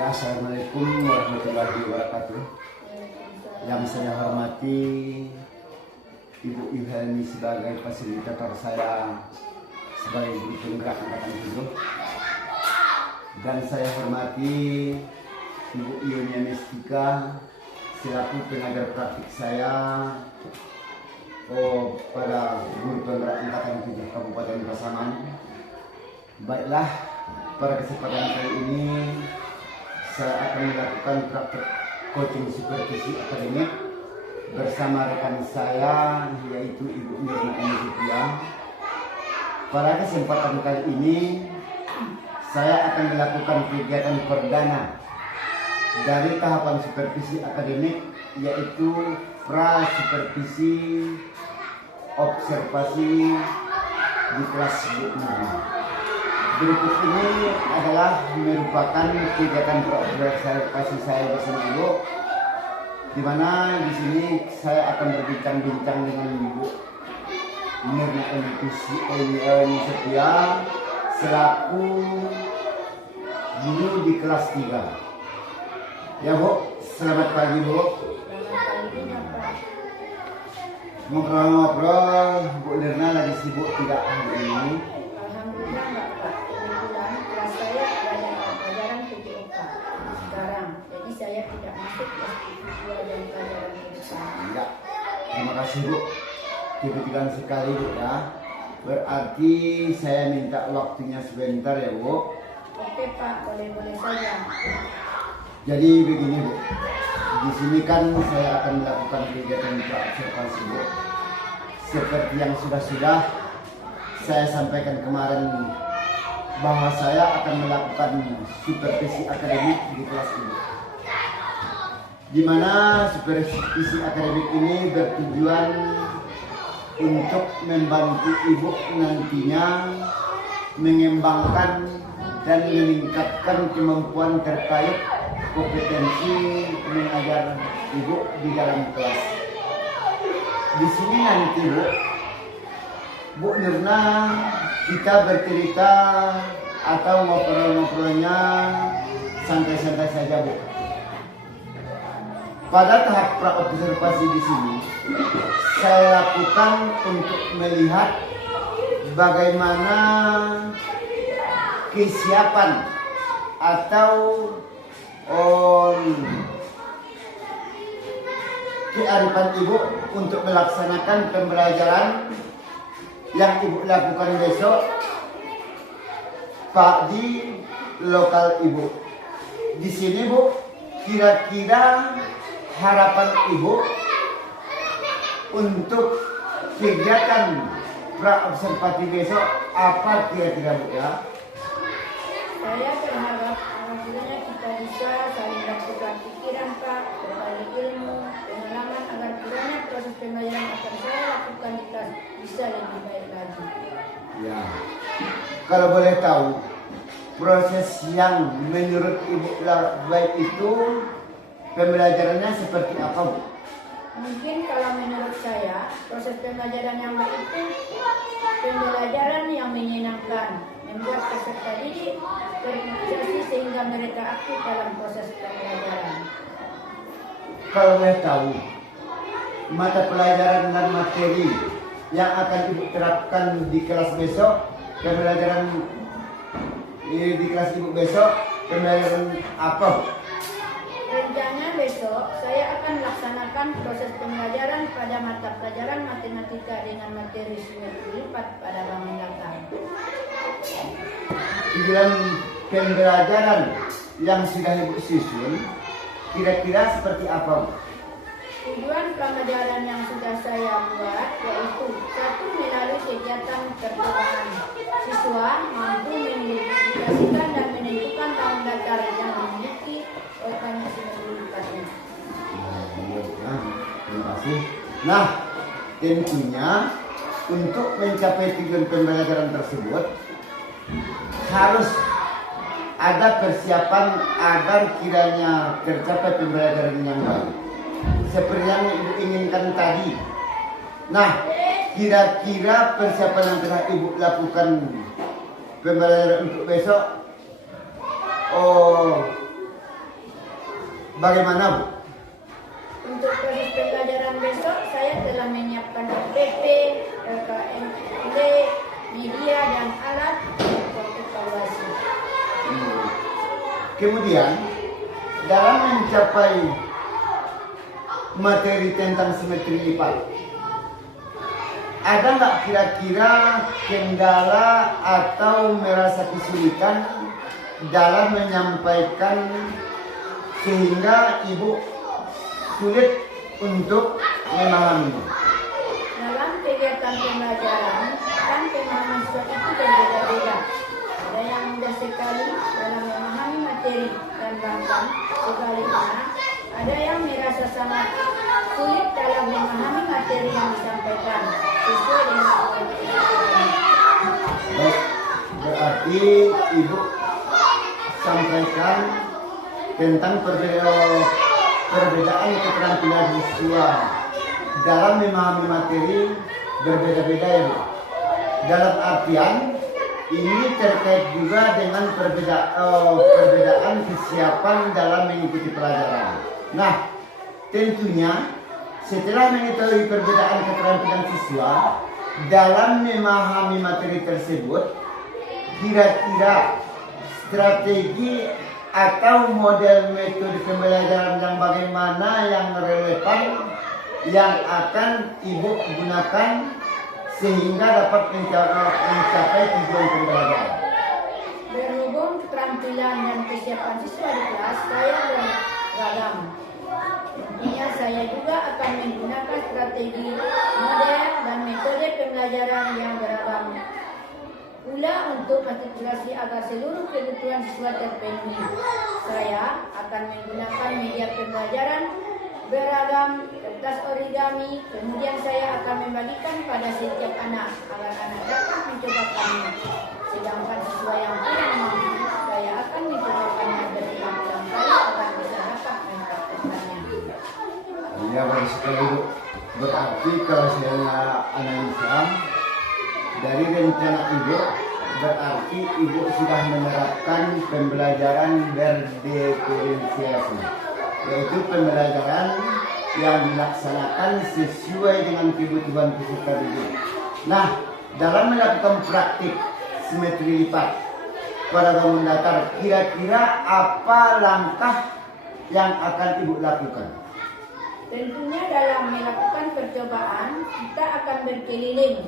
Assalamualaikum warahmatullahi wabarakatuh. Yang saya hormati Ibu Yuhani sebagai fasilitator saya sebagai guru penggerak angkatan 7, dan saya hormati Ibu Yunia Mestika selaku pengajar praktik saya pada guru penggerak angkatan 7 Kabupaten Pasaman. Baiklah, pada kesempatan kali ini saya akan melakukan praktek coaching supervisi akademik bersama rekan saya yaitu Ibu Mirna Enitia. Pada kesempatan kali ini saya akan melakukan kegiatan perdana dari tahapan supervisi akademik, yaitu pra supervisi observasi di kelas B6. Berikut ini adalah merupakan kegiatan observasi saya bersama Ibu, di mana di sini saya akan berbincang-bincang dengan Ibu Mirna Enitia selaku guru di kelas 3. Ya Bu, selamat pagi Bu. Ngobrol-ngobrol, Bu Mirna lagi sibuk tidak hari ini? Alhamdulillah enggak Pak. Kebetulan kelas saya ada pelajaran PPOK sekarang. Jadi saya tidak masuk kelas 2 dan pelajaran PPOK. Ya, terima kasih Bu. Kebetulan sekali Bu ya. Berarti saya minta waktunya sebentar ya Bu. Oke Pak, boleh-boleh saja. Jadi begini Bu. Di sini kan saya akan melakukan kegiatan observasi Bu. Seperti yang sudah saya sampaikan kemarin bahwa saya akan melakukan supervisi akademik di kelas ini, di mana supervisi akademik ini bertujuan untuk membantu Ibu nantinya mengembangkan dan meningkatkan kemampuan terkait kompetensi mengajar Ibu di dalam kelas. Di sini nanti Bu Mirna kita bercerita atau ngobrol-ngobrolnya santai-santai saja Bu. Pada tahap pra-observasi di sini saya lakukan untuk melihat bagaimana kesiapan atau kearifan Ibu untuk melaksanakan pembelajaran yang Ibu lakukan besok Pak di lokal Ibu. Di sini Bu, kira-kira harapan Ibu untuk kegiatan pra-observasi besok apa kira-kira Bu ya? Saya berharap alhamdulillah kita bisa saling bertukar pikiran Pak, berbagi ilmu, pengalaman agar kiranya proses pembelajaran akan saya lakukan di kelas bisa lebih baik lagi. Ya, kalau boleh tahu proses yang menurut Ibu baik itu pembelajarannya seperti apa Bu? Mungkin kalau menurut saya proses pembelajaran yang baik itu pembelajaran yang menyenangkan, membuat peserta didik termotivasi sehingga mereka aktif dalam proses pembelajaran. Kalau boleh tahu mata pelajaran dan materi yang akan Ibu terapkan di kelas besok, pembelajaran di kelas Ibu besok, pembelajaran apa Bu? Rencana besok saya akan melaksanakan proses pembelajaran pada mata pelajaran matematika dengan materi simetri lipat pada bangun datar. Tujuan pembelajaran yang sudah Ibu susun kira-kira seperti apa Bu? Tujuan pembelajaran yang sudah saya buat yaitu: 1. Melalui kegiatan percobaan, siswa mampu mengidentifikasikan dan menentukan bangun datar yang memiliki banyak simetri lipatnya. Terima kasih. Nah, tentunya untuk mencapai tujuan pembelajaran tersebut harus ada persiapan agar kiranya tercapai pembelajaran yang baik seperti yang Ibu inginkan tadi. Nah, kira-kira persiapan yang telah Ibu lakukan pembelajaran untuk besok bagaimana Bu? Untuk proses pembelajaran besok, saya telah menyiapkan PP, LKMD, media, dan alat untuk evaluasi. Kemudian dalam mencapai materi tentang simetri lipat, ada nggak kira-kira kendala atau merasa kesulitan dalam menyampaikan sehingga Ibu sulit untuk memahaminya? Dalam kegiatan pembelajaran, kan pemahaman siswa itu berbeda-beda. Ada yang mudah sekali dalam memahami materi dan bahkan sebaliknya, ada yang merasa sangat sulit dalam memahami materi yang disampaikan sesuai dengan kebutuhan. Baik, berarti Ibu sampaikan tentang perbedaan keterampilan siswa dalam memahami materi berbeda-beda ya Bu. Dalam artian ini terkait juga dengan perbedaan kesiapan dalam mengikuti pelajaran. Nah, tentunya setelah mengetahui perbedaan keterampilan siswa dalam memahami materi tersebut, kira-kira strategi atau model metode pembelajaran yang bagaimana yang relevan yang akan Ibu gunakan sehingga dapat mencapai tujuan pembelajaran. Berhubung keterampilan dan kesiapan siswa di kelas saya beragam. Tentunya saya juga akan menggunakan strategi, model, dan metode pembelajaran yang beragam. Pula untuk artikulasi agar seluruh kebutuhan siswa terpenuhi. Saya akan menggunakan media pembelajaran beragam, kertas origami, kemudian saya akan membagikan pada setiap anak agar anak dapat mencobakannya. Sedangkan siswa yang kurang mampu, saya akan mencobakannya berulang-ulang kali agar bisa dapat mempraktikkannya. Ya, baik sekali Bu. Berarti kalau saya analisa dari rencana Ibu, berarti Ibu sudah menerapkan pembelajaran berdiferensiasi, yaitu pembelajaran yang dilaksanakan sesuai dengan kebutuhan peserta didik. Nah, dalam melakukan praktik simetri lipat pada bangun datar, kira-kira apa langkah yang akan Ibu lakukan? Tentunya dalam melakukan percobaan, kita akan berkeliling,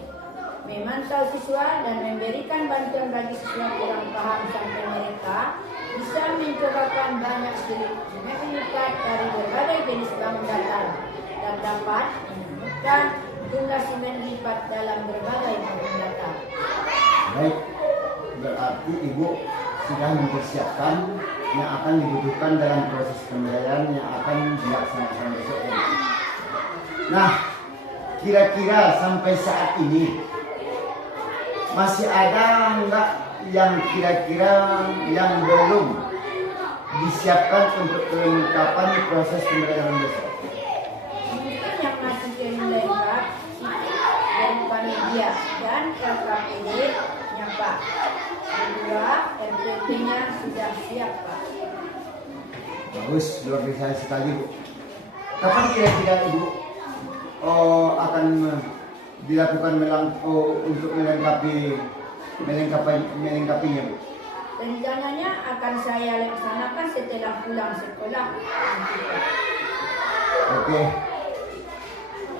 memantau siswa dan memberikan bantuan bagi siswa kurang paham sampai mereka bisa mencobakan banyak simetri lipat dari berbagai jenis bangun datar dan dapat menemukan jumlah simetri lipat dalam berbagai bangun datar. Baik, berarti Ibu sudah mempersiapkan yang akan dibutuhkan dalam proses pembelajaran yang akan dilaksanakan besok ini. Nah, kira-kira sampai saat ini masih ada enggak yang kira-kira yang belum disiapkan untuk kelengkapan proses pembelajaran besok? Mungkin yang masih terlewat berupa media dan LKPD nya Pak. Kedua, RPP-nya sudah siap Pak. Bagus, luar biasa sekali Bu. Kapan kira-kira Ibu akan dilakukan untuk melengkapinya Bu? Rencananya akan saya laksanakan setelah pulang sekolah nanti Pak. Oke.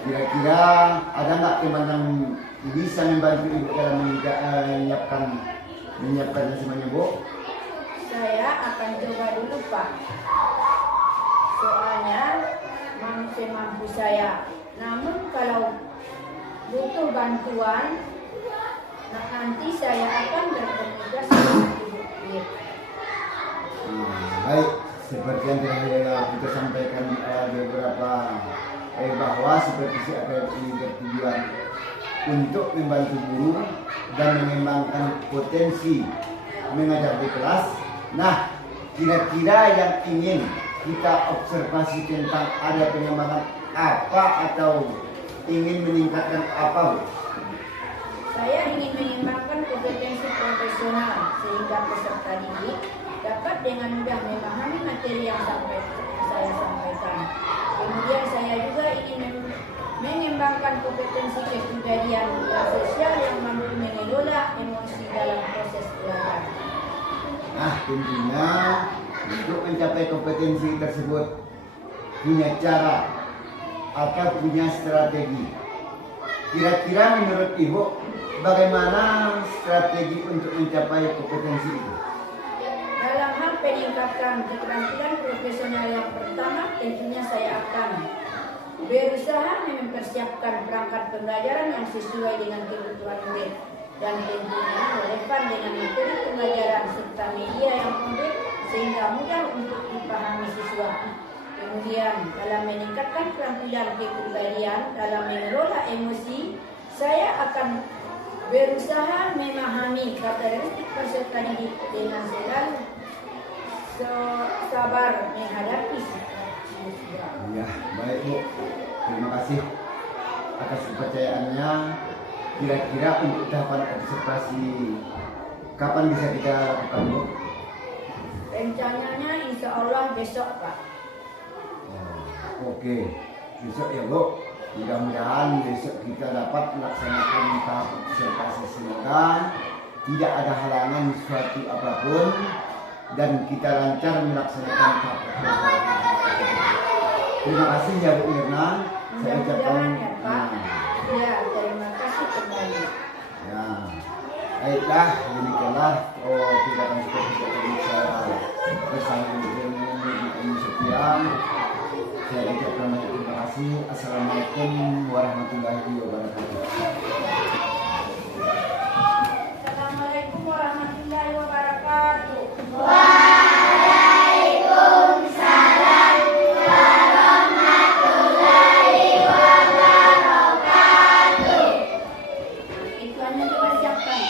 Kira-kira ada nggak teman yang bisa membantu Ibu dalam menyiapkan semuanya Bu? Saya akan coba dulu Pak. Soalnya mampu saya. Namun kalau butuh bantuan, nanti saya akan berkomunikasi dengan Ibu. Baik, seperti yang telah kita sampaikan beberapa bahwa seperti ini bertujuan untuk membantu guru dan mengembangkan potensi mengajar di kelas. Nah, kira-kira yang ingin kita observasi tentang ada pengembangan apa atau ingin meningkatkan apa Bu? Saya ingin mengembangkan kompetensi profesional sehingga peserta didik dapat dengan mudah memahami materi yang saya saya sampaikan. Kemudian saya juga ingin mengembangkan kompetensi kepribadian dan sosial yang mampu mengelola emosi dalam proses belajar. Nah, tentunya untuk mencapai kompetensi tersebut punya cara atau punya strategi. Kira-kira menurut Ibu, bagaimana strategi untuk mencapai kompetensi itu? Dalam hal peningkatan keterampilan profesional yang pertama, tentunya saya akan berusaha mempersiapkan perangkat pembelajaran yang sesuai dengan kebutuhan murid dan tentunya relevan dengan materi pembelajaran serta media yang komplit sehingga mudah untuk dipahami siswa. Kemudian dalam meningkatkan keterampilan kepribadian dalam mengelola emosi, saya akan berusaha memahami karakteristik peserta didik dengan selalu sabar menghadapi siswa. Ya, baik Bu. Terima kasih atas kepercayaannya. Kira-kira untuk tahapan observasi kapan bisa kita lakukan, Bu? Rencananya insya Allah besok, Pak. Oke, besok ya Bu. Mudah-mudahan besok kita dapat melaksanakan tahap observasi, semoga tidak ada halangan suatu apapun dan kita lancar melaksanakan tahap observasi. Terima kasih ya Bu Mirna. Saya ucapkan Mudah-mudahan ya, Pak. Ya, terima kasih kembali. ya. Baiklah, demikianlah kegiatan seperti bisa bersama dengan Sofian. Saya ucapkan banyak terima kasih. Assalamualaikum warahmatullahi wabarakatuh. Assalamualaikum warahmatullahi wabarakatuh. Itu hanya dipersiapkan.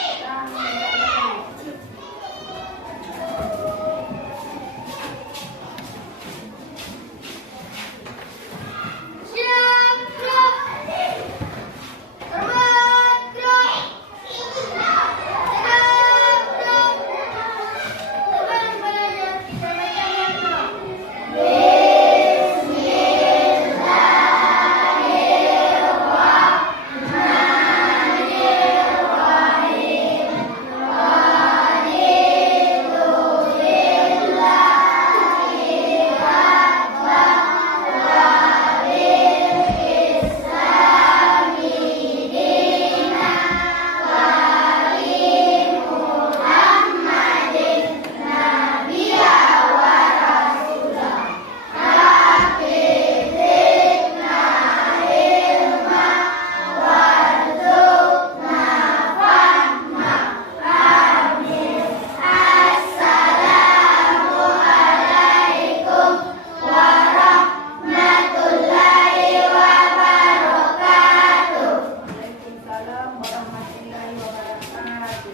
Waalaikumsalam warahmatullahi wabarakatuh.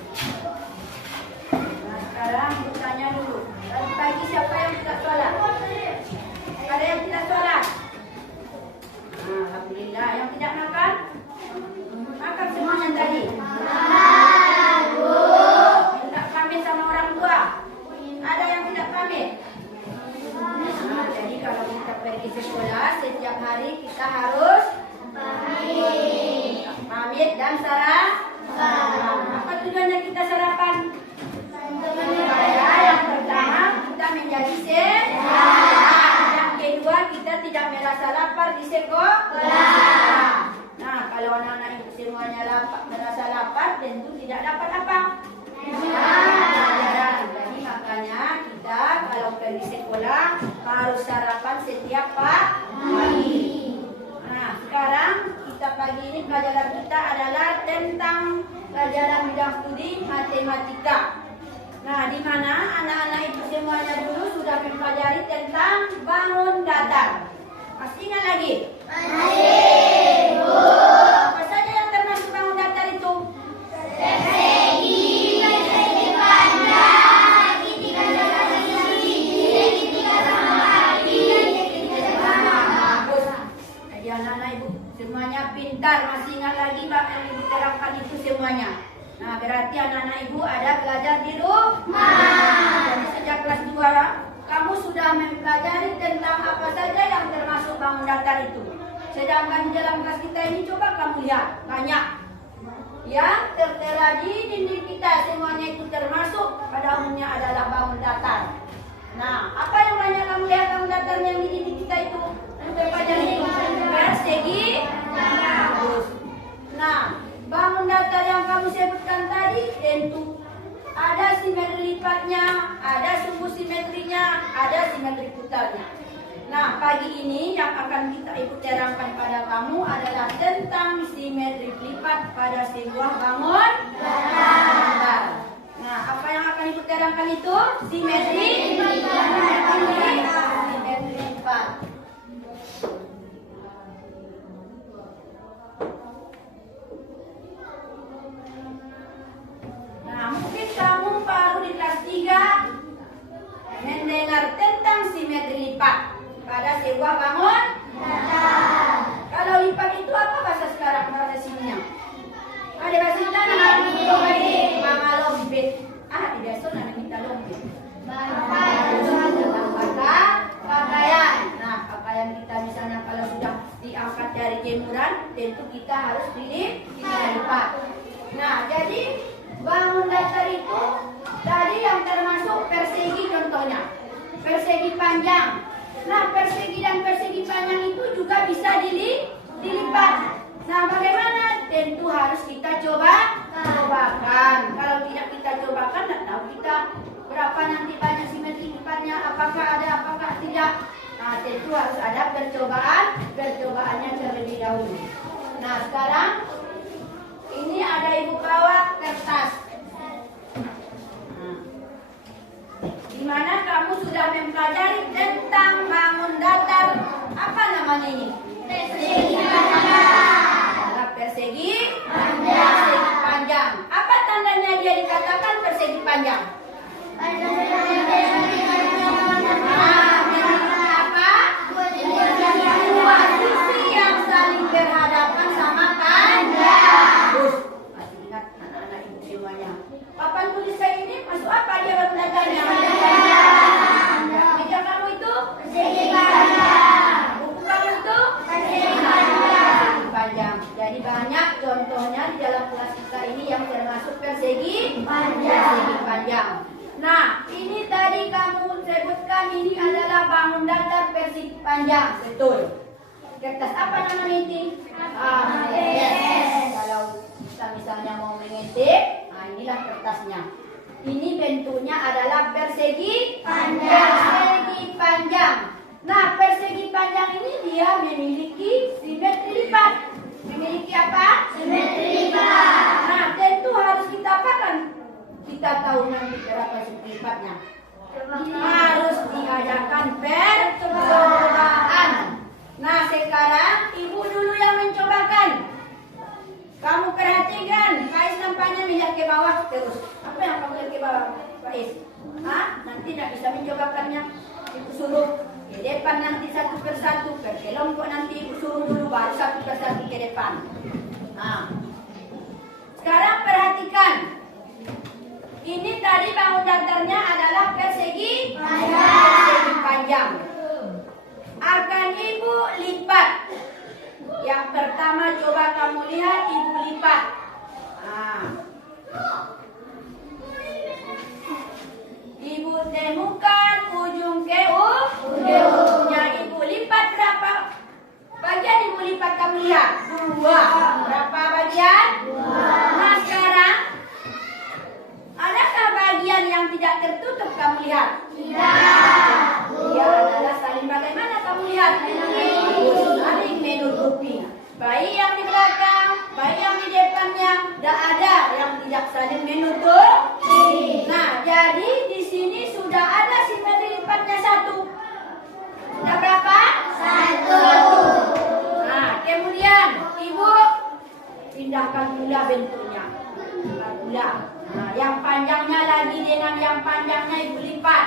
Nah, sekarang bertanya dulu. Tadi pagi siapa yang tidak sholat? Ada yang tidak sholat? Nah, alhamdulillah. Yang tidak makan? Makan semuanya tadi. Tidak pamit sama orang tua? Ada yang tidak pamit? Nah, jadi kalau kita pergi sekolah setiap hari kita harus pamit dan sarapan. Apa tujuannya kita sarapan? Supaya yang pertama kita menjadi sehat. Yang kedua kita tidak merasa lapar di sekolah. Nah, kalau anak-anak ibu semuanya merasa lapar, tentu tidak dapat apa? Pelajaran. Jadi makanya kita kalau pergi sekolah harus sarapan setiap pagi. Nah, sekarang kita pagi ini pelajaran kita adalah tentang pelajaran bidang studi matematika. Nah, di mana anak-anak ibu semuanya dulu sudah mempelajari tentang bangun datar. Masih ingat lagi? Masih, Bu. Apa saja yang termasuk bangun datar itu? Persegi, persegi panjang, segitiga sama kaki, bagus. Jadi anak-anak ibu semuanya pintar, masih ingat lagi Bapak yang ibu terangkan itu semuanya. Nah, berarti anak-anak ibu ada belajar di rumah. Jadi sejak kelas 2 kamu sudah mempelajari tentang apa bangun datar itu. Sedangkan di dalam kelas kita ini coba kamu lihat banyak yang tertera di dinding kita, semuanya itu termasuk pada umumnya adalah bangun datar. Nah, apa yang banyak kamu lihat bangun datarnya yang di dinding kita itu? Panjang itu persegi. Nah, bangun datar yang kamu sebutkan tadi tentu ada simetri lipatnya, ada sumbu simetrinya, ada simetri putarnya. Nah, pagi ini yang akan kita ikut terangkan pada kamu adalah tentang simetri lipat pada sebuah bangun datar. Nah, apa yang akan ikut terangkan itu? Simetri lipat. Nah, mungkin kamu baru di kelas 3 mendengar tentang simetri lipat pada sebuah bangun datar. Kalau lipat itu apa bahasa sekarang, bahasa sininya? Ada bahasa kita namanya mangalombet. Tidak so namanya kita lombet. Pakaian. Nah, pakaian kita misalnya kalau sudah diangkat dari jemuran, tentu kita harus lipat. Nah, jadi bangun datar itu tadi yang termasuk persegi contohnya. Persegi panjang. Nah, persegi dan persegi panjang itu juga bisa dilipat. Nah, bagaimana? Tentu harus kita cobakan. Kalau tidak kita cobakan, tidak tahu kita berapa nanti banyak simetri lipatnya, apakah ada, apakah tidak. Nah, tentu harus ada percobaannya terlebih dahulu. Nah, sekarang ini ada ibu bawa kertas. Di mana kamu sudah mempelajari tentang bangun datar. Apa namanya ini? Persegi panjang. Persegi panjang. Apa tandanya dia dikatakan persegi panjang? Apa? Dua sisi yang saling berhadapan sama panjang. Masih ingat anak-anak ibu semuanya? Papan tulis saya ini masuk apa dia baru belajarnya? Meja kamu itu persegi panjang. Buku kamu itu persegi panjang. Jadi banyak contohnya di dalam kelas kita ini yang termasuk persegi panjang. Nah, ini tadi kamu sebutkan ini adalah bangun datar persegi panjang, betul. Kertas apa namanya ini? Yes. Kalau kita misalnya mau mengetik, nah inilah kertasnya. Ini bentuknya adalah persegi panjang. Nah, persegi panjang ini dia memiliki simetri lipat. Memiliki apa? Simetri lipat. Nah, tentu harus kita apakan? Kita tahu nanti berapa simetri lipatnya. Harus diadakan percobaan. Nah, sekarang ibu dulu yang mencobakan. Kamu perhatikan, Kais nampaknya melihat ke bawah terus. Apa yang kamu lihat ke bawah, Kais? Nanti tidak bisa mencobakannya. Ibu suruh ke depan nanti satu persatu, ke kelompok nanti ibu suruh dulu baru satu persatu ke depan. Nah, sekarang perhatikan. Ini tadi bangun datarnya adalah persegi panjang. Akan ibu lipat. Yang pertama coba kamu lihat ibu lipat. Nah, ibu temukan ujung ke ujungnya. Ibu lipat berapa bagian ibu lipat kamu lihat? 2. Berapa bagian? 2. Nah, sekarang adakah bagian yang tidak tertutup kamu lihat? Tidak. Dia adalah saling bagaimana kamu lihat? Saling menutupi. Baik yang di belakang, baik yang di depannya, tidak ada yang tidak saling menutupi. Nah, jadi di sini sudah ada simetri lipatnya 1. Sudah berapa? 1. Nah, kemudian ibu pindahkan pula bentuknya. Pula. Nah, yang panjangnya lagi dengan yang panjangnya ibu lipat.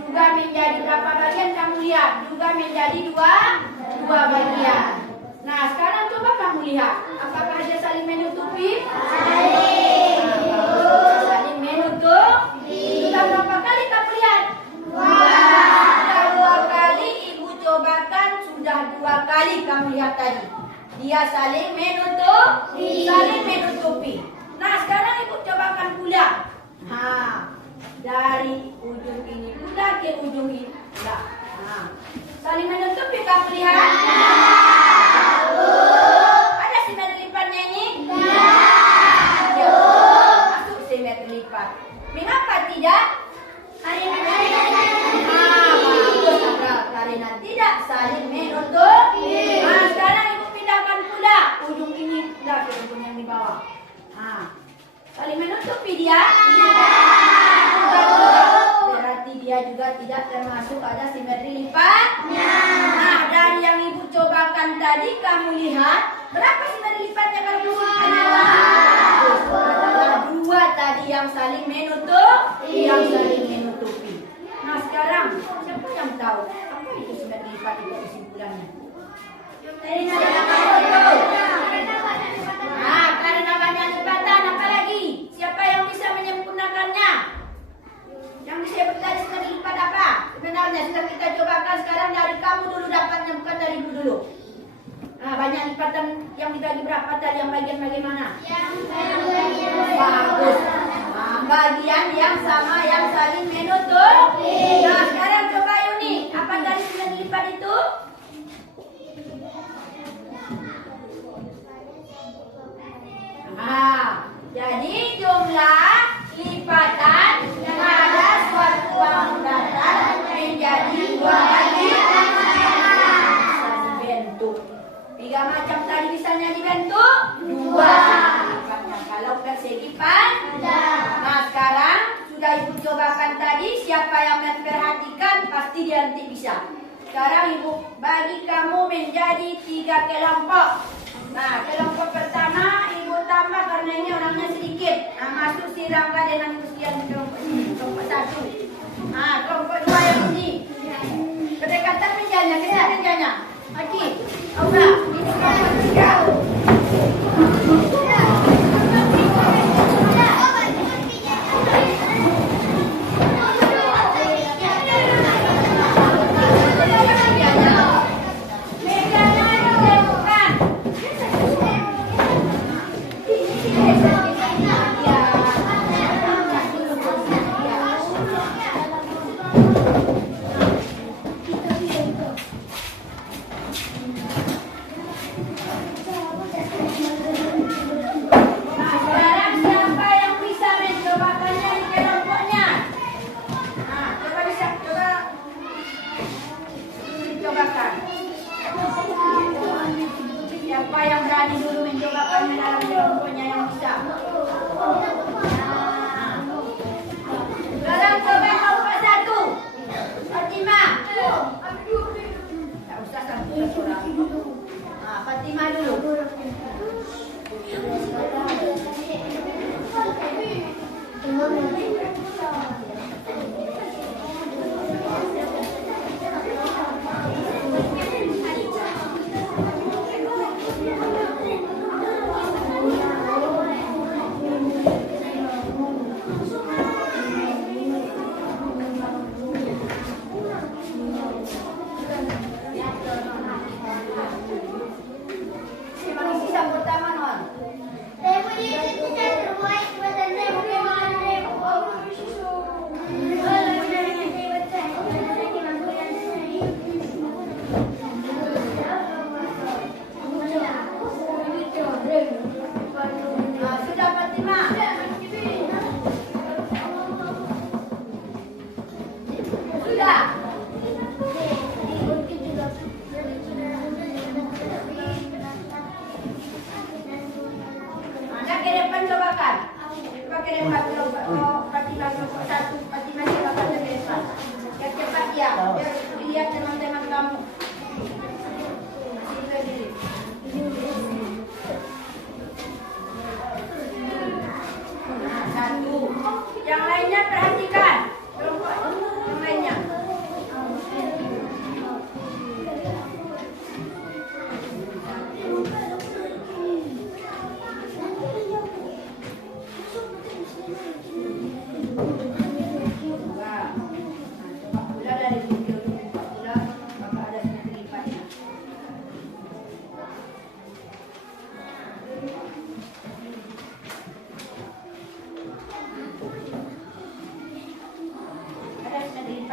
Juga menjadi berapa bagian kamu lihat? Juga menjadi dua bagian. Nah, sekarang coba kamu lihat. Apakah dia saling menutupi? Saling menutupi. Sudah berapa kali kamu lihat? 2. Sudah 2 kali ibu cobakan sudah dia saling menutupi. Nah, sekarang ibu cobakan pula. Nah, dari ujung ini pula ke ujung ini pula. Nah, saling menutupi kah lihat? Ada simetri lipatnya ini? Ya. Masuk simetri lipat. Mengapa tidak? Karena tidak saling menutupi. Nah, sekarang ibu pindahkan pula ujung ini pula ke ujung yang di bawah. Nah, saling menutupi dia? Berarti dia juga tidak termasuk ada simetri lipatnya. Nah, dari yang ibu cobakan tadi kamu lihat berapa simetri lipatnya kalau disebutkan? Adalah dua tadi yang saling menutupi. Nah, sekarang siapa yang tahu apa itu simetri lipat itu kesimpulannya? Nah, karena banyak lipatan, apa lagi? Siapa yang bisa menyempurnakannya? Yang disebut tadi simetri lipat apa? Sebenarnya sudah kita cobakan sekarang dari kamu dulu dapatnya, bukan dari ibu dulu. Nah, banyak lipatan yang dibagi berapa tadi, yang bagian bagaimana? Bagus. Nah, bagian yang sama yang saling menutupi. Nah, sekarang coba Yuni, apa dari simetri lipat itu? Nah, jadi jumlah lipatan pada suatu bangun datar menjadi dua bagian. Bisa dibentuk. 3 macam tadi misalnya dibentuk 2. Lipatnya kalau persegi panjang. Nah, sekarang sudah ibu cobakan tadi, siapa yang memperhatikan pasti dia nanti bisa. Sekarang ibu bagi kamu menjadi 3 kelompok. Nah, kelompok pertama ibu tambah karena ini orangnya sedikit. Nah, masuk si Rangga dan Agustian di kelompok ini, kelompok 1. Nah, kelompok 2 yang ini. Pendekatan mejanya, kita mejanya. Oke, Aura, ini kelompok 3.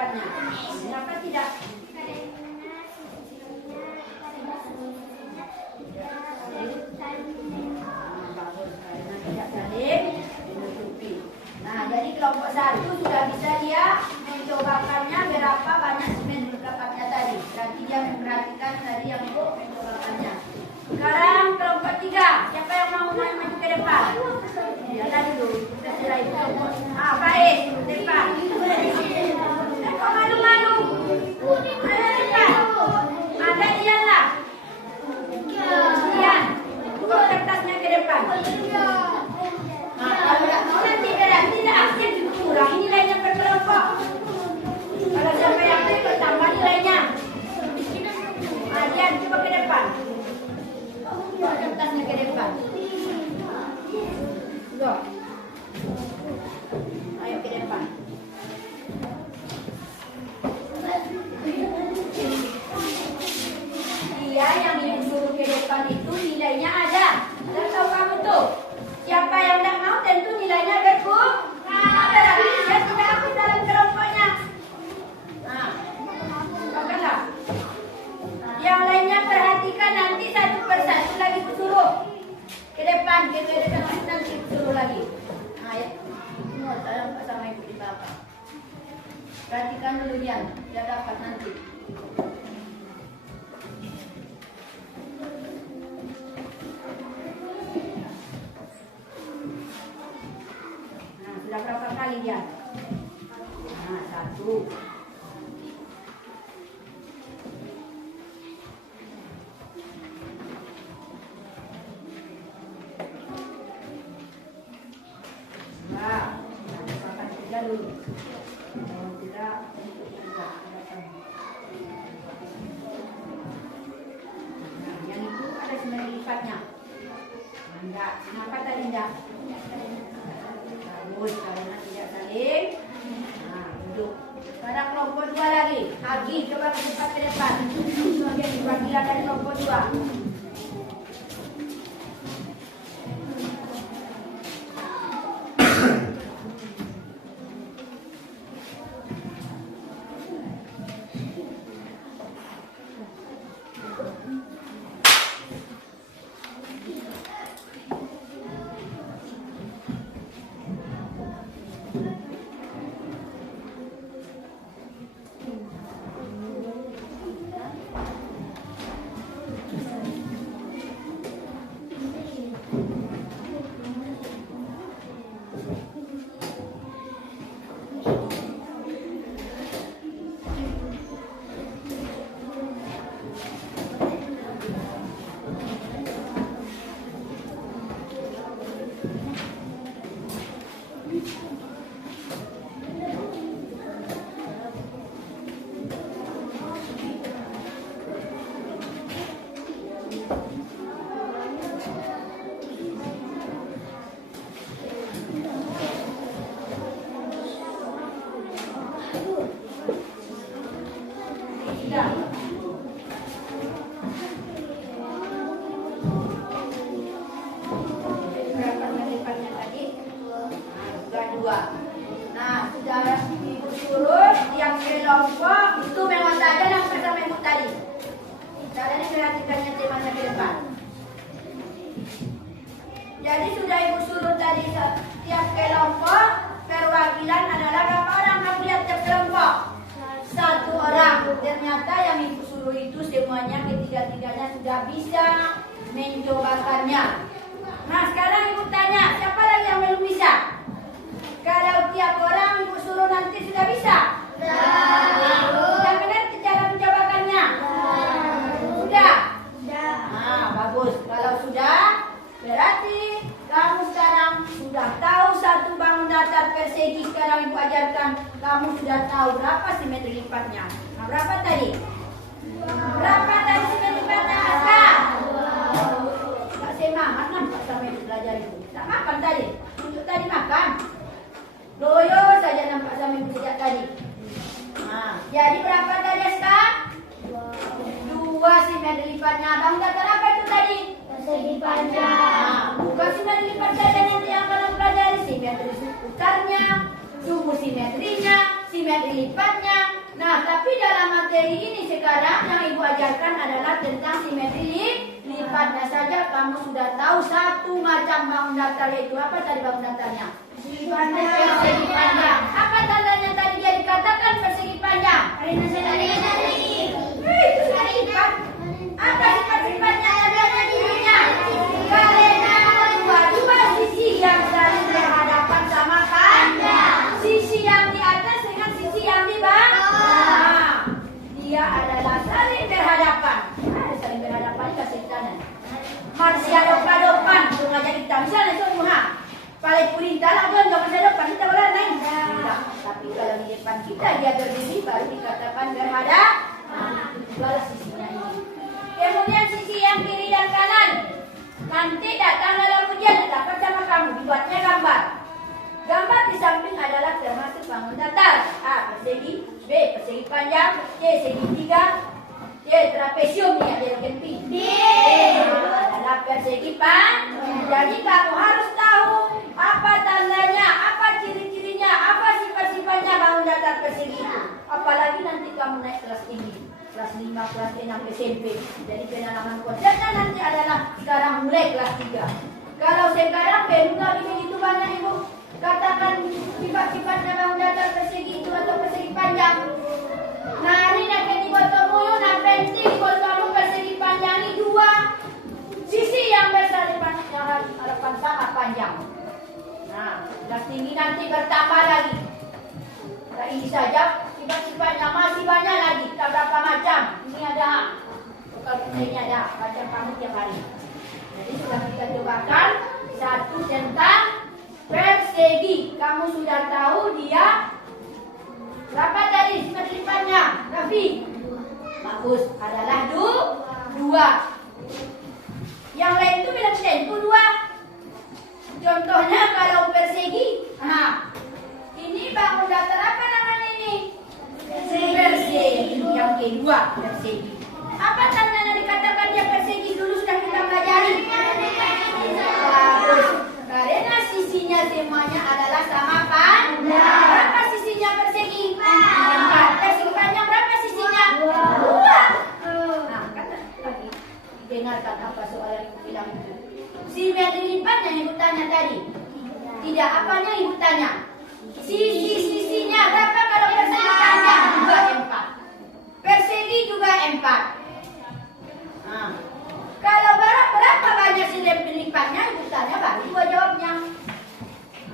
lipatnya. Kenapa tidak? Nah, jadi kelompok 1 sudah bisa dia mencobakannya berapa banyak semen dapatnya tadi. Berarti dia memperhatikan tadi yang untuk mencobakannya. Sekarang kelompok 3, siapa yang mau maju ke depan? Ya, tadi dulu kita mulai kelompok. Baik, depan. Kok malu-malu? Ada depan. Ada Ian lah. Ian, buka kertasnya ke depan. Kalau nggak mau nanti tidak akhir dikurang nilainya per kelompok. Kalau sampai yang itu tambah nilainya. Ian, coba ke depan. Bawa kertasnya ke depan. Go. Ayo ke depan. Dia yang ibu suruh ke depan itu nilainya ada. Dan tahu kamu tuh, siapa yang tidak mau tentu nilainya berkurang. Ada lagi dia sudah aku dalam kelompoknya. Nah, bukanlah. Yang lainnya perhatikan nanti satu persatu lagi suruh ke depan, ke depan nanti suruh lagi. Nah, ya. Semua tolong sama ibu di bawah. Perhatikan dulu dia dapat nanti. Nah, sudah berapa kali dia? Nah, 1. Dulu. Tidak nah, yang itu ada 9 lipatnya. Enggak, kenapa tadi enggak? Bagus, karena tidak saling. Nah, duduk. Sekarang kelompok 2 lagi. Agi, coba lipat ke depan. Bagian perwakilan dari kelompok 2. Nah, sudah ibu suruh yang kelompok itu memang saja yang bersama ibu tadi. Caranya perhatikannya temanya ke depan. Jadi sudah ibu suruh tadi tiap kelompok perwakilan adalah berapa orang? Kamu lihat tiap kelompok 1 orang. Ternyata yang ibu suruh itu semuanya ketiga-tiganya sudah bisa mencobakannya. Nah, sekarang ibu tanya, siapa lagi yang belum bisa? Kalau tiap orang ibu suruh nanti sudah bisa? Sudah mengerti cara mencobakannya? Sudah? Nah, bagus. Kalau sudah, berarti kamu sekarang sudah tahu satu bangun datar persegi. Sekarang ibu ajarkan, kamu sudah tahu berapa simetri lipatnya. Nah, berapa tadi? Berapa tadi simetri lipatnya? Gak semangat nampak sama ibu belajar itu. Tak makan tadi? Untuk tadi makan? Loyo saja nampak sama ibu sejak tadi. Nah, jadi berapa tadi sekarang? 2 simetri lipatnya. Bangun datar apa itu tadi? Persegi panjang. Bukan simetri lipat saja nanti yang akan pelajari. Simetri putarnya, sumbu simetrinya, simetri lipatnya, persegi ini sekarang yang ibu ajarkan adalah tentang simetri lipatnya saja. Kamu sudah tahu satu macam bangun datar, yaitu apa tadi bangun datarnya? Persegi panjang. Apa tandanya tadi dia dikatakan persegi panjang? Itu sifat. Apa sifat-sifatnya yang ada di dirinya? Karena dua sisi yang saling berhadapan sama panjang. Sisi yang di atas dengan sisi yang di bawah. Dia adalah saling berhadapan. Saling berhadapan ini kasih kanan. Manusia dopan untuk ngajak kita. Misalnya semua paling perintah lah tuan jangan saya depan kita boleh naik. Tapi kalau di depan kita dia berdiri baru dikatakan berhadap. Itulah sisinya ini. Kemudian sisi yang kiri dan kanan. Nanti datang dalam ujian dapat sama kamu dibuatnya gambar. Gambar di samping adalah termasuk bangun datar. A. Persegi. B. Persegi panjang. C. Segitiga. D. Trapesium yang dia kempi. D. Adalah persegi panjang. Jadi kamu harus tahu apa tandanya, apa ciri-cirinya, apa sifat-sifatnya bangun datar persegi itu. Apalagi nanti kamu naik kelas ini, kelas 5, kelas 6 SMP. Jadi pendalaman konsepnya nanti adalah sekarang mulai kelas 3. Kalau sekarang belum lagi begitu banyak ibu katakan sifat-sifatnya bangun datar persegi itu atau persegi panjang. Nah ini nak dibotomu nak penting dibotomu persegi panjang ini dua sisi yang bersalipan harapan sama panjang. Nah kelas tinggi nanti bertambah lagi. Nah ini saja sifat-sifatnya masih banyak lagi. Kita berapa macam? Ini ada, bukan ini ada macam kamu tiap hari. Jadi sudah kita cobakan satu tentang persegi. Kamu sudah tahu dia berapa tadi sifat-sifatnya? Raffi? Bagus. Adalah dua. Yang lain itu bilang tentu dua. Contohnya kalau persegi, ini bangun datar apa namanya ini? Persegi. Yang kedua persegi. Apa tandanya dikatakan dia persegi? Dulu sudah kita pelajari. Bagus. Karena sisinya semuanya adalah sama panjang. Berapa sisinya persegi? 4. Persegi panjang berapa sisinya? 2. Nah, kata lagi. Dengarkan apa soalan ibu bilang itu. Simetri lipatnya ibu tanya tadi. Tidak, apanya ibu tanya? Sisi-sisinya berapa kalau persegi panjang? Juga 4. Persegi juga 4. Nah, kalau berapa banyak simetri lipatnya ibu tanya baru ibu jawabnya.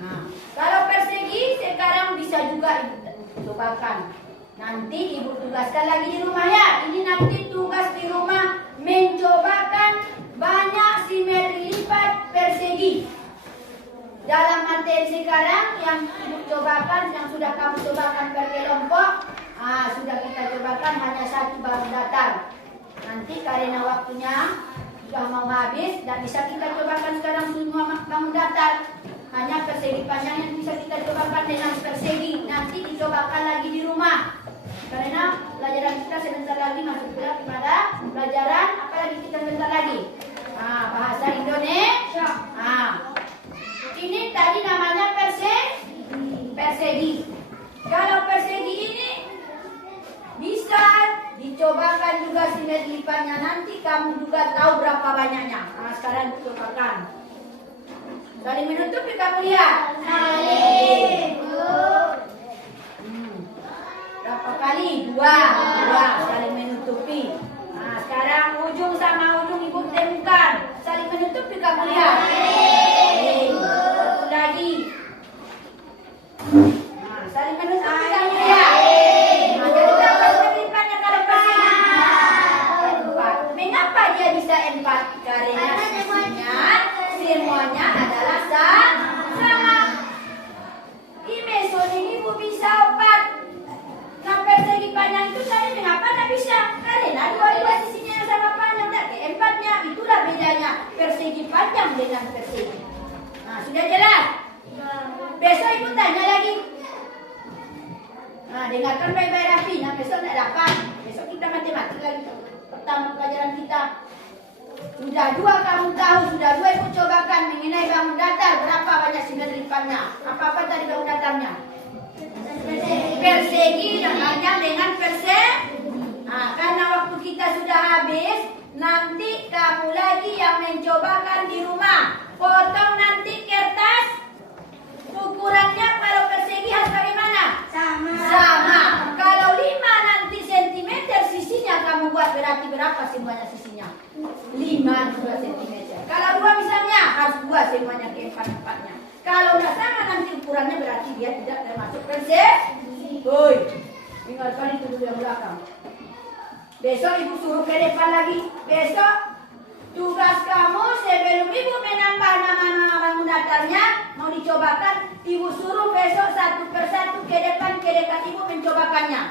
Nah, kalau persegi sekarang bisa juga ibu cobakan. Nanti ibu tugaskan lagi di rumah ya. Ini nanti tugas di rumah mencobakan banyak simetri lipat persegi. Dalam materi sekarang yang ibu cobakan, yang sudah kamu cobakan per kelompok, sudah kita cobakan hanya satu bangun datar. Nanti karena waktunya sudah mau habis, dan bisa kita cobakan sekarang semua bangun datar. Hanya persegi panjang yang bisa kita cobakan dengan persegi. Nanti dicobakan lagi di rumah. Karena pelajaran kita sebentar lagi masuk kepada pelajaran apalagi kita sebentar lagi. Bahasa Indonesia. Ini tadi namanya persegi. Kalau persegi ini bisa dicobakan juga simetri lipatnya. Nanti kamu juga tahu berapa banyaknya. Sekarang cobakan. Saling menutupi kamu lihat. Berapa kali? 2. Saling menutupi. Sekarang ujung sama ujung ibu temukan. Saling menutupi kamu lihat. Satu lagi. Saling menutupi kamu lihat. Jadi berapa lipatnya kalau persegi? 4. Mengapa dia bisa 4? Karena semuanya adalah sama. Imeson ini ibu bisa 4. Nah persegi panjang itu saya mengapa tak bisa? Karena dua sisinya yang sama panjang. Tapi 4-nya itulah bedanya persegi panjang dengan persegi. Nah sudah jelas? Besok ibu tanya lagi. Nah dengarkan baik-baik Raffi. Nah besok tak dapat. Besok kita matematik lagi. Pertama pelajaran kita. Sudah 2 kamu tahu, sudah 2 ibu cobakan mengenai bangun datar. Berapa banyak simetri lipatnya? Apa-apa tadi bangun datarnya? Persegi yang panjang dengan persegi. buang. Besok ibu suruh ke depan lagi. Besok tugas kamu sebelum ibu menambah nama-nama daftarnya mau dicobakan, ibu suruh besok satu persatu ke depan ke dekat ibu mencobakannya.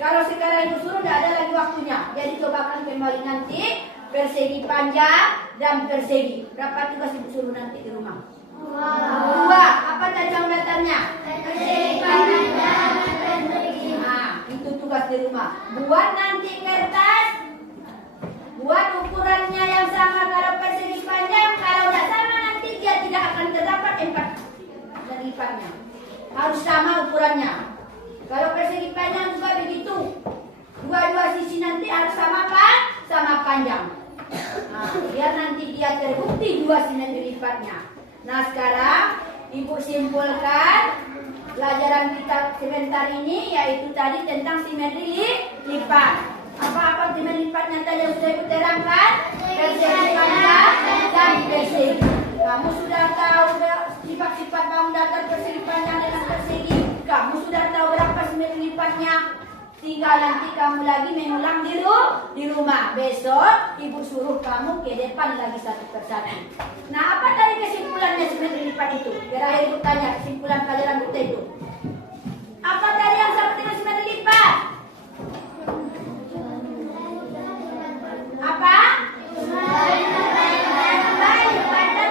Kalau sekarang ibu suruh tidak ada lagi waktunya. Jadi cobakan kembali nanti persegi panjang dan persegi. Berapa tugas ibu suruh nanti di rumah? Dua. Apa tadi yang daftarnya? Persegi panjang dan persegi. Nah, itu tugas di rumah. Buat nanti kertas. Buat ukurannya yang sama kalau persegi panjang. Kalau tidak sama nanti dia tidak akan terdapat 4 lipatnya. Harus sama ukurannya. Kalau persegi panjang juga begitu. Dua-dua sisi nanti harus sama panjang. Nah, biar nanti dia terbukti 2 simetri lipatnya. Nah, sekarang ibu simpulkan pelajaran kita sebentar ini, yaitu tadi tentang simetri lipat. Apa-apa simetri lipatnya tadi yang sudah ibu terangkan? Persegi panjang dan persegi. Kamu sudah tahu sifat-sifat bangun datar persegi panjang dengan persegi. Kamu sudah tahu berapa simetri lipatnya. Tinggal nanti kamu lagi mengulang di rumah. Besok ibu suruh kamu ke depan lagi satu persatu. Nah, apa tadi kesimpulannya simetri lipat itu? Biar ibu tanya kesimpulan pelajaran kita itu. Apa tadi yang sama dengan simetri lipat? Apa? Baik,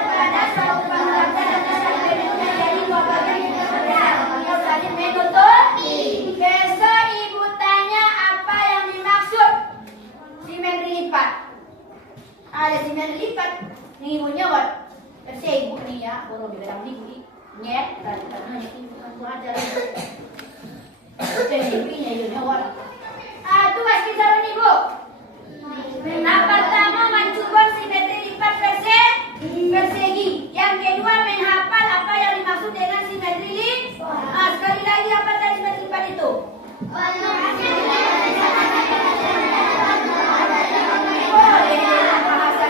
pada suatu bangun datar dan saling bentuknya jadi 2 bagian yang berbeda. Atau saling menutupi. Besok ibu tanya apa yang dimaksud simetri lipat. Ada simetri lipat. Ini ibu jawab. Persegi ibu nih ya, baru bilang nih nyet. Karena itu bukan buat acara. Persegi ibu jawab. Tugas kita ibu. Nah, pertama mencoba simetri lipat persegi. Yang kedua menghafal apa yang dimaksud dengan simetri lipat. Sekali lagi apa tadi simetri lipat itu? Bahasa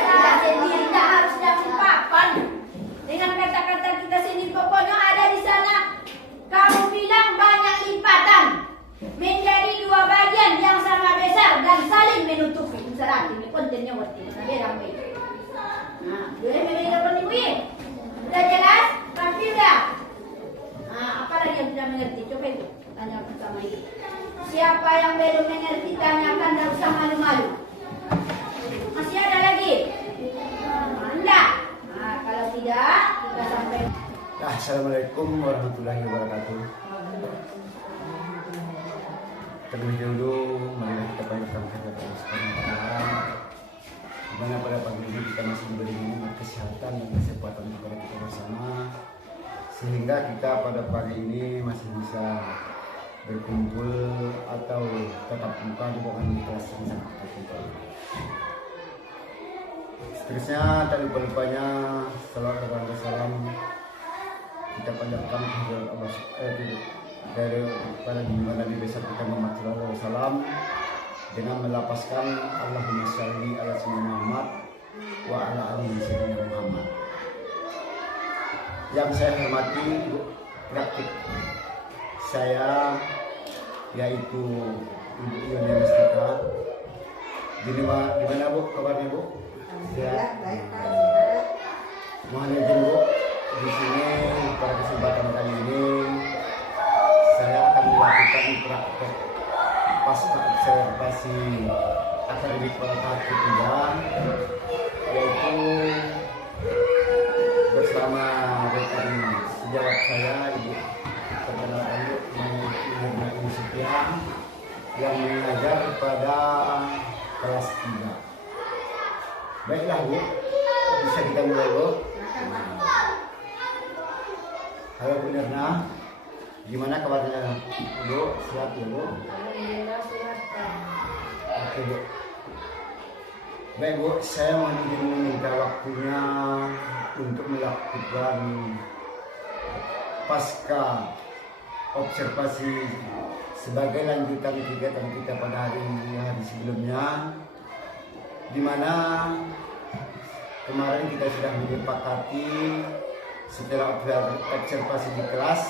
kita sendiri tak harus dapat papan. Dengan kata-kata kita sendiri pokoknya ada di sana. Kamu bilang banyak lipatan menjadi 2 bagian yang sama besar dan saling menutupi. Misalnya ini kontennya waktu ini. Nah, boleh membedakan ibu ya? Sudah jelas? Pasti sudah? Nah, apa lagi yang tidak mengerti? Coba ibu tanya pertama itu. Siapa yang belum mengerti tanyakan, tidak usah malu-malu. Masih ada lagi? Enggak? Nah, kalau tidak kita sampai. Assalamualaikum warahmatullahi wabarakatuh. Terlebih dahulu marilah kita panjatkan kehadirat Allah. Dimana pada pagi ini kita masih diberi nikmat kesehatan dan kesempatan kepada kita bersama, sehingga kita pada pagi ini masih bisa berkumpul atau tetap muka di bawah kelas yang sangat terbuka. Seterusnya tak lupa-lupanya salawat dan salam kita panjatkan kehadirat Allah dari pada Nabi besar kita Muhammad sallallahu alaihi wasallam dengan melapaskan Allahumma shalli ala sayyidina Muhammad wa ala ali sayyidina Muhammad. Yang saya hormati praktik saya yaitu Ibu Yuni Mustika. Di mana Bu kabarnya Bu? Sehat. Mohon izin Bu, di sini pada kesempatan kali ini saya akan melakukan praktek pasca observasi akademik pada tahap ketiga, yaitu bersama rekan sejawat saya Ibu perkenalkan Ibu Ibu Setia yang mengajar pada kelas 3. Baiklah Bu, bisa kita mulai Bu. Halo Bu Nirna, gimana kabarnya Bu? Sehat ya Bu? Alhamdulillah sehat. Oke Bu. Baik Bu, saya ingin meminta waktunya untuk melakukan pasca observasi sebagai lanjutan kegiatan kita pada hari sebelumnya, di mana kemarin kita sudah menyepakati setelah observasi di kelas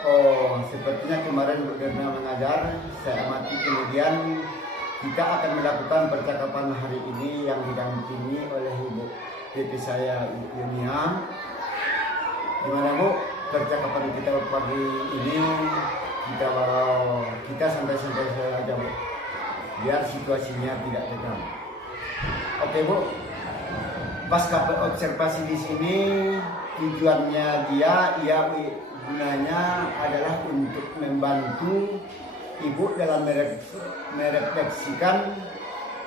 Oh, sepertinya kemarin Bu Nirna mengajar, saya amati kemudian kita akan melakukan percakapan hari ini yang didampingi oleh Ibu PP saya Yunia. Gimana Bu, percakapan kita pagi ini kita santai-santai saja Bu, biar situasinya tidak tegang. Oke Bu, pasca observasi di sini tujuannya gunanya adalah untuk membantu Ibu dalam merefleksikan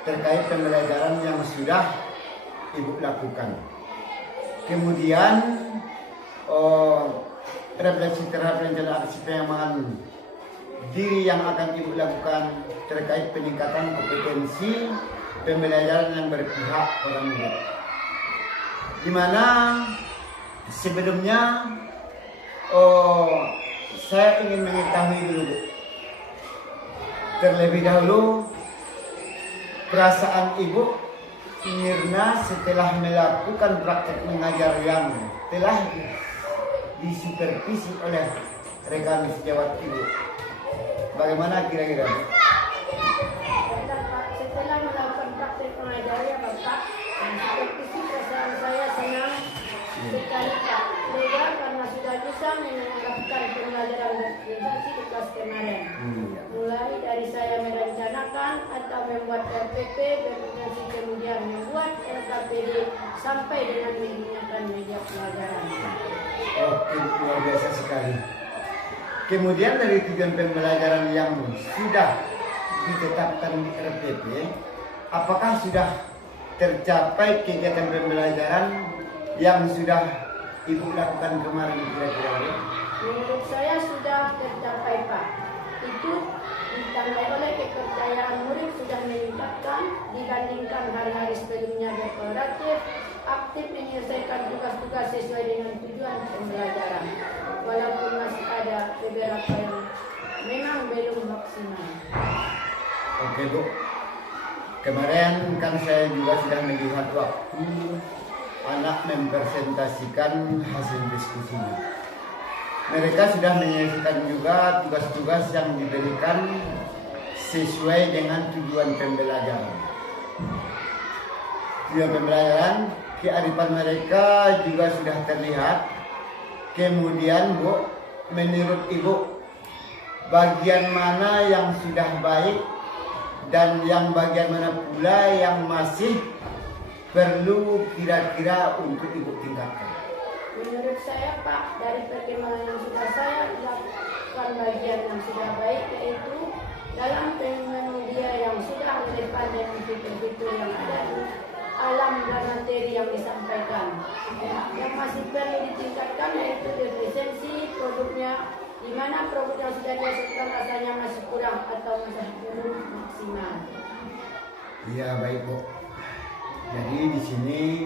terkait pembelajaran yang sudah Ibu lakukan. Kemudian refleksi terhadap rencana aksi pengembangan diri yang akan Ibu lakukan terkait peningkatan kompetensi pembelajaran yang berpihak pada murid. Di mana sebelumnya saya ingin mengetahui dulu Bu, terlebih dahulu perasaan Ibu Nirna setelah melakukan praktek mengajar yang telah disupervisi oleh rekan sejawat Ibu. Bagaimana kira-kira? Setelah melakukan praktek mengajar ya Bapak, supervisi perasaan saya senang sekali Pak. Lega karena sudah bisa melakukan pembelajaran berorganisasi di kelas kemarin. Mulai dari saya merencanakan atau membuat RPP, berorganisasi kemudian membuat LKPD sampai dengan menggunakan media pelajaran. Oke, luar biasa sekali. Kemudian dari tujuan pembelajaran yang sudah ditetapkan di RPP, apakah sudah tercapai kegiatan pembelajaran yang sudah Ibu lakukan kemarin kira-kira? Menurut saya sudah tercapai Pak. Itu ditandai oleh kepercayaan murid sudah meningkatkan dibandingkan hari-hari sebelumnya berkooperatif, aktif menyelesaikan tugas-tugas sesuai dengan tujuan pembelajaran. Walaupun masih ada beberapa yang memang belum maksimal. Oke Bu, kemarin kan saya juga sudah melihat waktu anak mempresentasikan hasil diskusinya. Mereka sudah menyelesaikan juga tugas-tugas yang diberikan sesuai dengan tujuan pembelajaran. Tujuan pembelajaran, kearifan mereka juga sudah terlihat. Kemudian Bu, menurut Ibu, bagian mana yang sudah baik dan yang bagian mana pula yang masih perlu kira-kira untuk Ibu tingkatkan? Menurut saya Pak, dari perkembangan yang sudah saya lakukan bagian yang sudah baik, yaitu dalam media yang sudah relevan dengan fitur-fitur yang ada di alam dan materi yang disampaikan. Yang masih perlu ditingkatkan yaitu efisiensi produknya, di mana produk yang sudah dihasilkan rasanya masih kurang atau masih belum maksimal. Iya baik Bu. Jadi di sini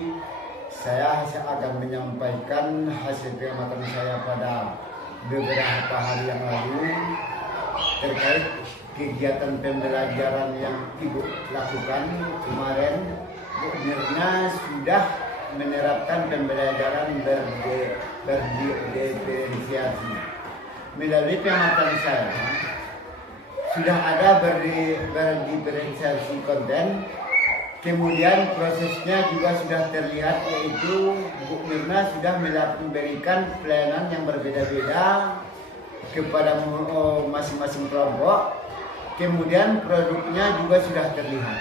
saya akan menyampaikan hasil pengamatan saya pada beberapa hari yang lalu terkait kegiatan pembelajaran yang Ibu lakukan kemarin. Bu Nirna sudah menerapkan pembelajaran berdiferensiasi. Melalui pengamatan saya sudah ada berdiferensiasi konten. Kemudian prosesnya juga sudah terlihat, yaitu Bu Nirna sudah memberikan pelayanan yang berbeda-beda kepada masing-masing kelompok. Kemudian produknya juga sudah terlihat.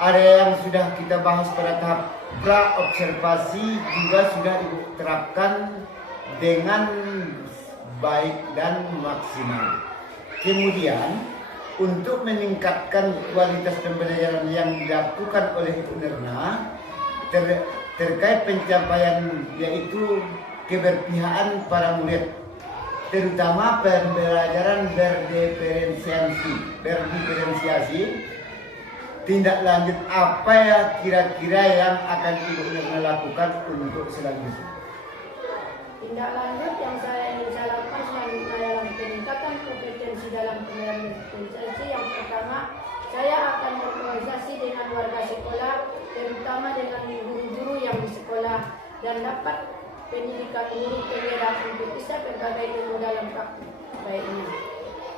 Ada yang sudah kita bahas pada tahap pra-observasi juga sudah diterapkan dengan baik dan maksimal. Kemudian untuk meningkatkan kualitas pembelajaran yang dilakukan oleh Ibu Nirna terkait pencapaian yaitu keberpihakan para murid, terutama pembelajaran berdiferensiasi, tindak lanjut apa ya kira-kira yang akan Ibu Nirna lakukan untuk selanjutnya? Tindak lanjut yang saya ingin lakukan selanjutnya dalam peningkatan kompetensi dalam pembelajaran berorganisasi. Yang pertama, saya akan berorganisasi dengan warga sekolah, terutama dengan guru-guru yang di sekolah, dan dapat pendidikan guru penggerak untuk bisa berbagai ilmu dalam praktik baiknya.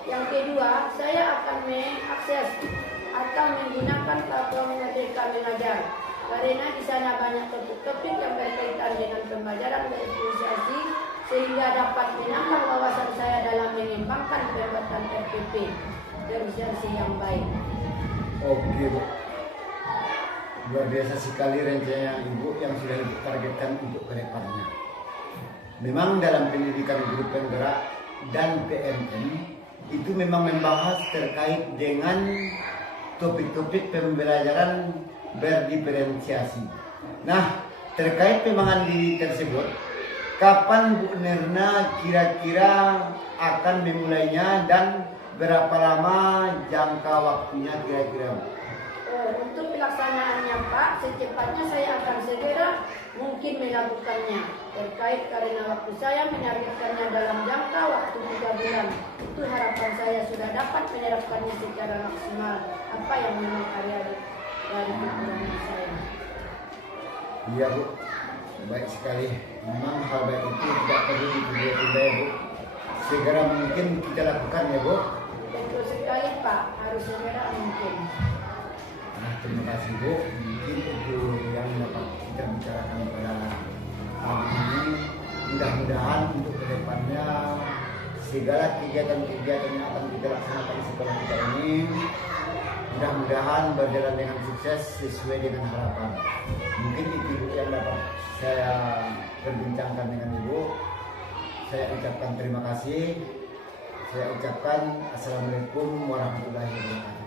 Yang kedua, saya akan mengakses atau menggunakan platform Merdeka Mengajar karena di sana banyak topik-topik yang berkaitan dengan pembelajaran berimprovisasi sehingga dapat menambah wawasan saya dalam mengembangkan perbuatan RPP berimprovisasi yang baik. Oke, Bu. Luar biasa sekali rencana Ibu yang sudah ditargetkan untuk ke depannya. Memang dalam pendidikan guru penggerak dan PMN itu memang membahas terkait dengan topik-topik pembelajaran berdiferensiasi. Nah, terkait pengembangan diri tersebut, kapan Bu Nirna kira-kira akan memulainya dan berapa lama jangka waktunya kira-kira? Untuk pelaksanaannya Pak, secepatnya saya akan segera mungkin melakukannya. Terkait karena waktu saya menargetkannya dalam jangka waktu 3 bulan. Itu harapan saya sudah dapat menerapkannya secara maksimal. Apa yang memang area dari kekurangan saya. Iya Bu, baik sekali. Memang hal baik itu tidak perlu ditunda-tunda ya Bu. Segera mungkin kita lakukan ya Bu. Betul sekali Pak, harus segera mungkin. Nah, terima kasih Bu. Mungkin itu yang dapat kita bicarakan pada hari ini. Mudah-mudahan untuk kedepannya segala kegiatan-kegiatan yang akan kita laksanakan di sekolah kita ini mudah-mudahan berjalan dengan sukses sesuai dengan harapan. Mungkin itu Bu yang dapat saya berbincangkan dengan Ibu. Saya ucapkan terima kasih. Saya ucapkan Assalamualaikum warahmatullahi wabarakatuh.